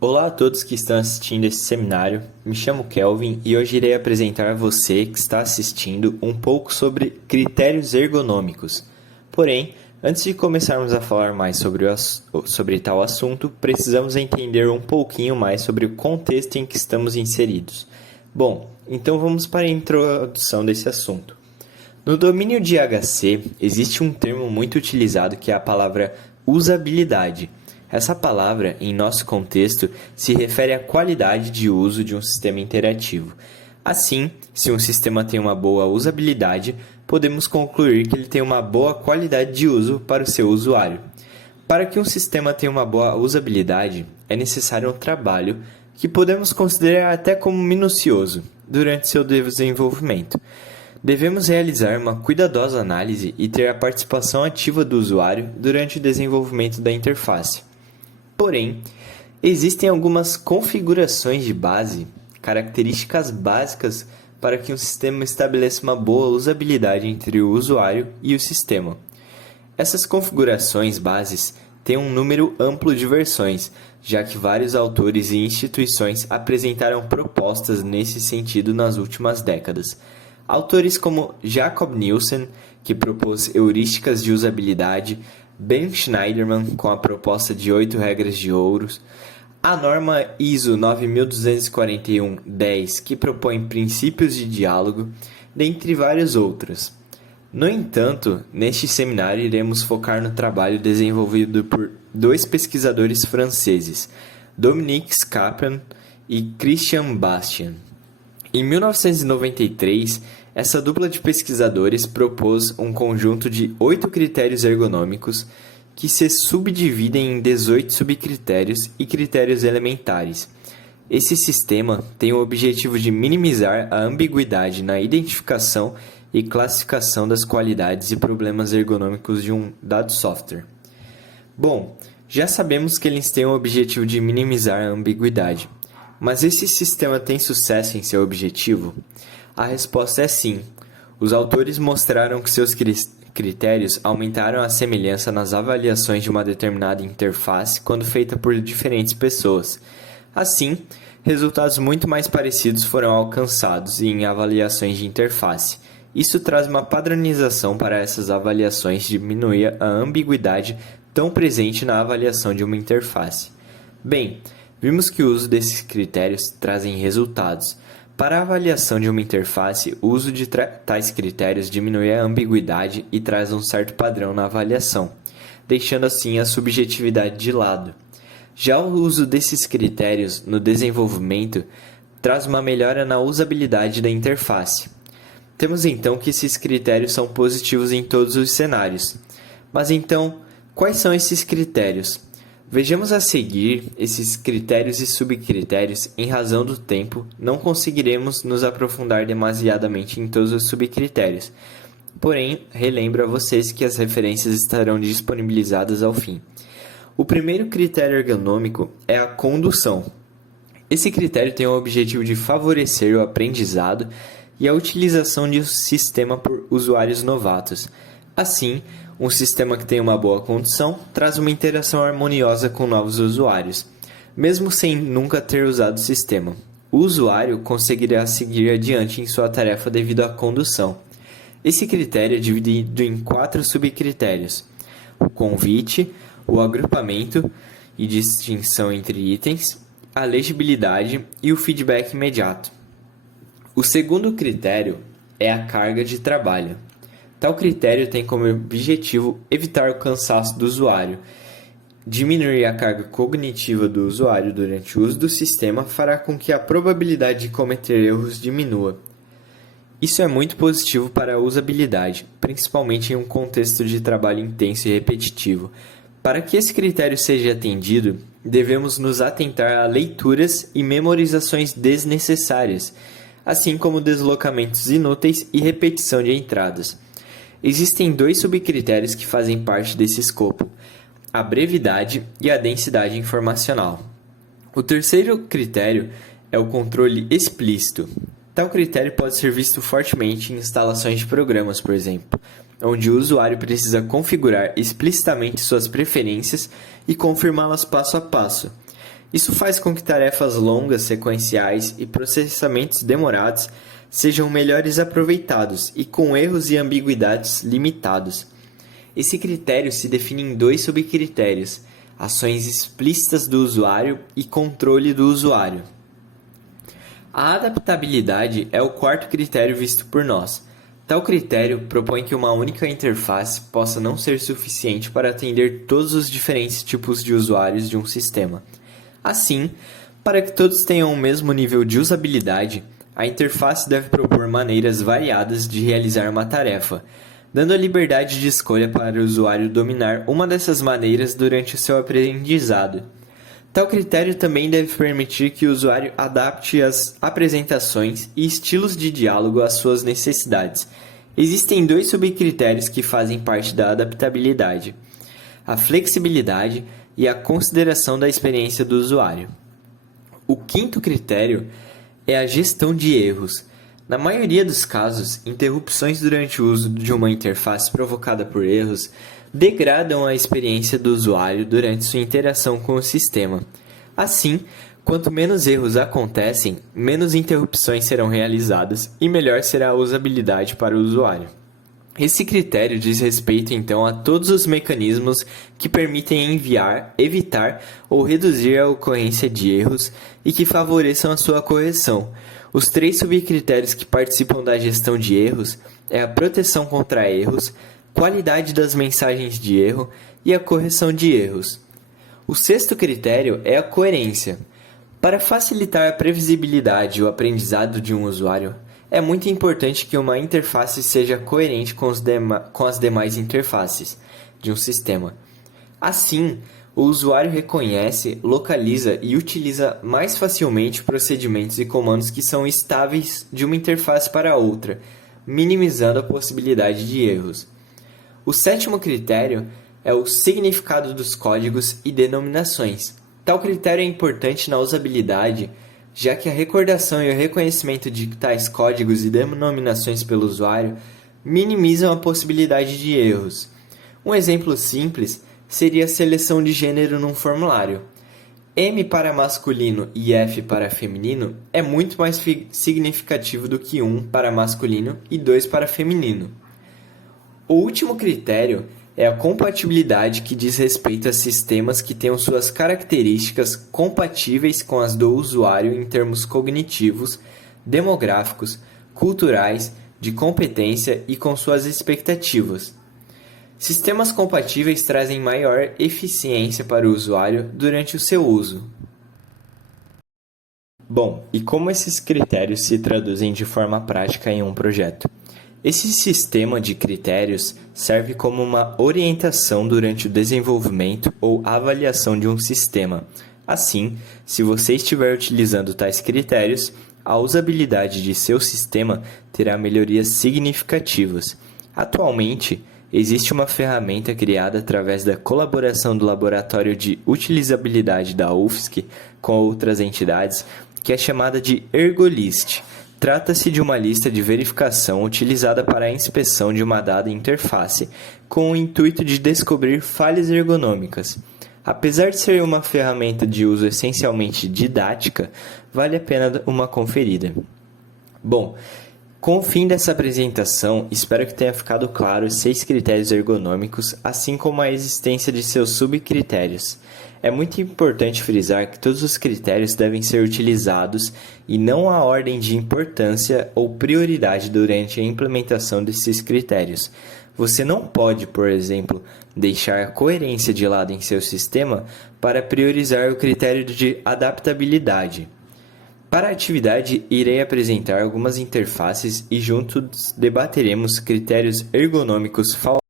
Olá a todos que estão assistindo esse seminário. Me chamo Kelvin e hoje irei apresentar a você que está assistindo um pouco sobre critérios ergonômicos. Porém, antes de começarmos a falar mais sobre tal assunto, precisamos entender um pouquinho mais sobre o contexto em que estamos inseridos. Bom, então vamos para a introdução desse assunto. No domínio de HC, existe um termo muito utilizado que é a palavra usabilidade. Essa palavra, em nosso contexto, se refere à qualidade de uso de um sistema interativo. Assim, se um sistema tem uma boa usabilidade, podemos concluir que ele tem uma boa qualidade de uso para o seu usuário. Para que um sistema tenha uma boa usabilidade, é necessário um trabalho que podemos considerar até como minucioso durante seu desenvolvimento. Devemos realizar uma cuidadosa análise e ter a participação ativa do usuário durante o desenvolvimento da interface. Porém, existem algumas configurações de base, características básicas para que um sistema estabeleça uma boa usabilidade entre o usuário e o sistema. Essas configurações bases têm um número amplo de versões, já que vários autores e instituições apresentaram propostas nesse sentido nas últimas décadas. Autores como Jakob Nielsen, que propôs heurísticas de usabilidade, Ben Shneiderman, com a proposta de 8 regras de ouro, a norma ISO 9241-10, que propõe princípios de diálogo, dentre vários outros. No entanto, neste seminário iremos focar no trabalho desenvolvido por dois pesquisadores franceses, Dominique Scapin e Christian Bastian. Em 1993, essa dupla de pesquisadores propôs um conjunto de 8 critérios ergonômicos que se subdividem em 18 subcritérios e critérios elementares. Esse sistema tem o objetivo de minimizar a ambiguidade na identificação e classificação das qualidades e problemas ergonômicos de um dado software. Bom, já sabemos que eles têm o objetivo de minimizar a ambiguidade. Mas esse sistema tem sucesso em seu objetivo? A resposta é sim. Os autores mostraram que seus critérios aumentaram a semelhança nas avaliações de uma determinada interface quando feita por diferentes pessoas. Assim, resultados muito mais parecidos foram alcançados em avaliações de interface. Isso traz uma padronização para essas avaliações e diminui a ambiguidade tão presente na avaliação de uma interface. Bem, vimos que o uso desses critérios trazem resultados. Para a avaliação de uma interface, o uso de tais critérios diminui a ambiguidade e traz um certo padrão na avaliação, deixando assim a subjetividade de lado. Já o uso desses critérios no desenvolvimento traz uma melhora na usabilidade da interface. Temos então que esses critérios são positivos em todos os cenários. Mas então, quais são esses critérios? Vejamos a seguir esses critérios e subcritérios. Em razão do tempo, não conseguiremos nos aprofundar demasiadamente em todos os subcritérios. Porém, relembro a vocês que as referências estarão disponibilizadas ao fim. O primeiro critério ergonômico é a condução. Esse critério tem o objetivo de favorecer o aprendizado e a utilização de um sistema por usuários novatos. Assim, um sistema que tem uma boa condução traz uma interação harmoniosa com novos usuários, mesmo sem nunca ter usado o sistema. O usuário conseguirá seguir adiante em sua tarefa devido à condução. Esse critério é dividido em 4 subcritérios: o convite, o agrupamento e distinção entre itens, a legibilidade e o feedback imediato. O segundo critério é a carga de trabalho. Tal critério tem como objetivo evitar o cansaço do usuário. Diminuir a carga cognitiva do usuário durante o uso do sistema fará com que a probabilidade de cometer erros diminua. Isso é muito positivo para a usabilidade, principalmente em um contexto de trabalho intenso e repetitivo. Para que esse critério seja atendido, devemos nos atentar a leituras e memorizações desnecessárias, assim como deslocamentos inúteis e repetição de entradas. Existem 2 subcritérios que fazem parte desse escopo: a brevidade e a densidade informacional. O terceiro critério é o controle explícito. Tal critério pode ser visto fortemente em instalações de programas, por exemplo, onde o usuário precisa configurar explicitamente suas preferências e confirmá-las passo a passo. Isso faz com que tarefas longas, sequenciais e processamentos demorados sejam melhores aproveitados e com erros e ambiguidades limitados. Esse critério se define em dois subcritérios: ações explícitas do usuário e controle do usuário. A adaptabilidade é o quarto critério visto por nós. Tal critério propõe que uma única interface possa não ser suficiente para atender todos os diferentes tipos de usuários de um sistema. Assim, para que todos tenham o mesmo nível de usabilidade, a interface deve propor maneiras variadas de realizar uma tarefa, dando a liberdade de escolha para o usuário dominar uma dessas maneiras durante o seu aprendizado. Tal critério também deve permitir que o usuário adapte as apresentações e estilos de diálogo às suas necessidades. Existem dois subcritérios que fazem parte da adaptabilidade: a flexibilidade e a consideração da experiência do usuário. O quinto critério é a gestão de erros. Na maioria dos casos, interrupções durante o uso de uma interface provocada por erros degradam a experiência do usuário durante sua interação com o sistema. Assim, quanto menos erros acontecem, menos interrupções serão realizadas e melhor será a usabilidade para o usuário. Esse critério diz respeito então a todos os mecanismos que permitem enviar, evitar ou reduzir a ocorrência de erros e que favoreçam a sua correção. Os três subcritérios que participam da gestão de erros é a proteção contra erros, qualidade das mensagens de erro e a correção de erros. O sexto critério é a coerência. Para facilitar a previsibilidade e o aprendizado de um usuário, é muito importante que uma interface seja coerente com as demais interfaces de um sistema. Assim, o usuário reconhece, localiza e utiliza mais facilmente procedimentos e comandos que são estáveis de uma interface para outra, minimizando a possibilidade de erros. O sétimo critério é o significado dos códigos e denominações. Tal critério é importante na usabilidade, já que a recordação e o reconhecimento de tais códigos e denominações pelo usuário minimizam a possibilidade de erros. Um exemplo simples seria a seleção de gênero num formulário. M para masculino e F para feminino é muito mais significativo do que 1 para masculino e 2 para feminino. O último critério é a compatibilidade, que diz respeito a sistemas que tenham suas características compatíveis com as do usuário em termos cognitivos, demográficos, culturais, de competência e com suas expectativas. Sistemas compatíveis trazem maior eficiência para o usuário durante o seu uso. Bom, e como esses critérios se traduzem de forma prática em um projeto? Esse sistema de critérios serve como uma orientação durante o desenvolvimento ou avaliação de um sistema. Assim, se você estiver utilizando tais critérios, a usabilidade de seu sistema terá melhorias significativas. Atualmente, existe uma ferramenta criada através da colaboração do Laboratório de Utilizabilidade da UFSC com outras entidades, que é chamada de Ergolist. Trata-se de uma lista de verificação utilizada para a inspeção de uma dada interface, com o intuito de descobrir falhas ergonômicas. Apesar de ser uma ferramenta de uso essencialmente didática, vale a pena uma conferida. Bom, com o fim dessa apresentação, espero que tenha ficado claro os 6 critérios ergonômicos, assim como a existência de seus subcritérios. É muito importante frisar que todos os critérios devem ser utilizados e não há ordem de importância ou prioridade durante a implementação desses critérios. Você não pode, por exemplo, deixar a coerência de lado em seu sistema para priorizar o critério de adaptabilidade. Para a atividade, irei apresentar algumas interfaces e juntos debateremos critérios ergonômicos